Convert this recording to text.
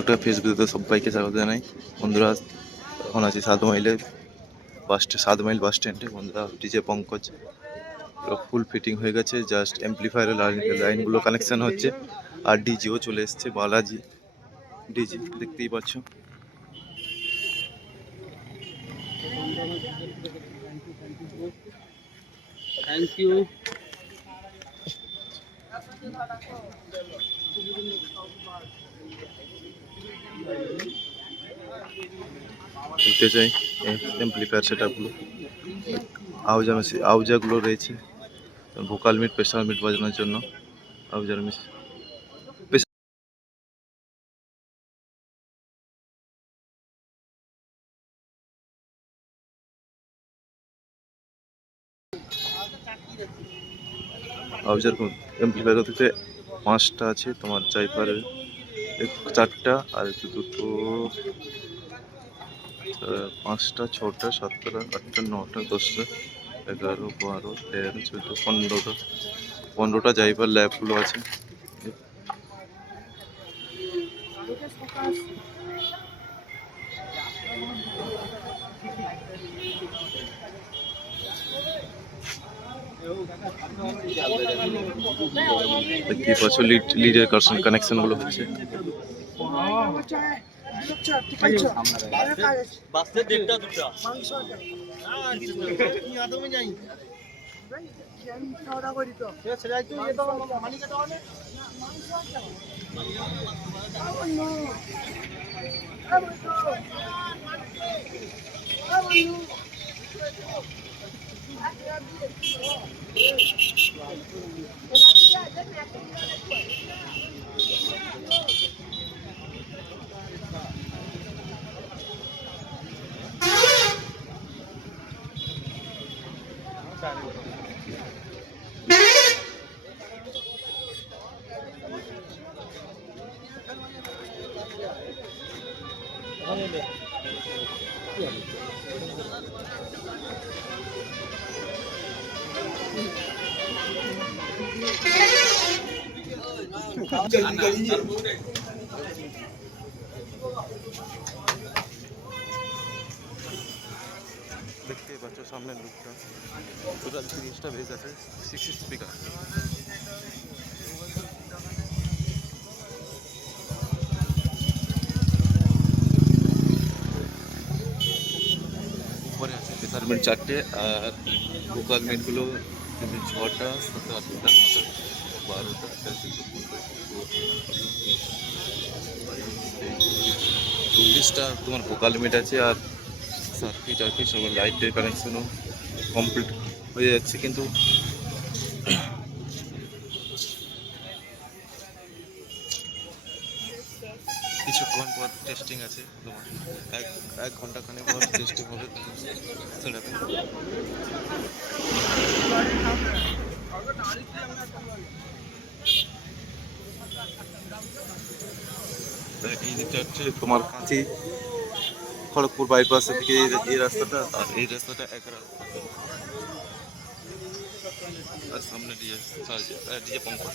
একটা ফেসবুকে সবাইকে স্বাগত জানাই। বন্ধুরা, এখন আছি 7 মাইল বাস স্ট্যান্ডে। বন্ধুরা, ডিজে পঙ্কজ ফুল ফিটিং হয়ে গেছে, জাস্ট অ্যাম্পলিফায়ারের লাইনগুলো কানেকশন হচ্ছে, আর ডিজিও চলে এসছে। বালাজি ডিজি দেখতেই পাচ্ছ। Thank you. দেখতে চাই অ্যাম্পলিফায়ার সেটআপগুলো, আউজাগুলো রয়েছে, ভোকাল মিট, প্রেসার মিট বাজানোর জন্য আউজার মিট। আউজার অ্যাম্পলিফায়ার থেকে 5টা আছে তোমার, জাইফারের 4টা, আর দুটো 5টা, 6টা, 7টা, 8টা, 9টা, 10টা, 11, 12, 13, 14, 15টা জাইফার ল্যাবগুলো আছে। দেখতেই পাচ্ছ লিডের কানেকশন গুলো হচ্ছে। দেখতেই পাচ্ছ সামনের লুকটা, টোটাল 30টা বেজ আছে, 6 স্পিকার। উপরে আছে প্রেসার মিট 4টে, আর ভোকাল মিটগুলো 6টা, 7টা, 8টা, 9টা, 12টা, 24টা তোমার ভোকাল মিট আছে, আর সার্কিট সব লাইটের কানেকশনও কমপ্লিট হয়ে যাচ্ছে, কিন্তু কিছুক্ষণ পর টেস্টিং আছে তোমার, এক ঘন্টা খানেক পর টেস্টিং হবে সেটাতে। এই দিকটা হচ্ছে তোমার কাঁথি খড়গপুর বাইপাসের দিকে এই রাস্তাটা, আর এই রাস্তাটা এক রাস্তা, আর সামনে ডিজে পঙ্কজ।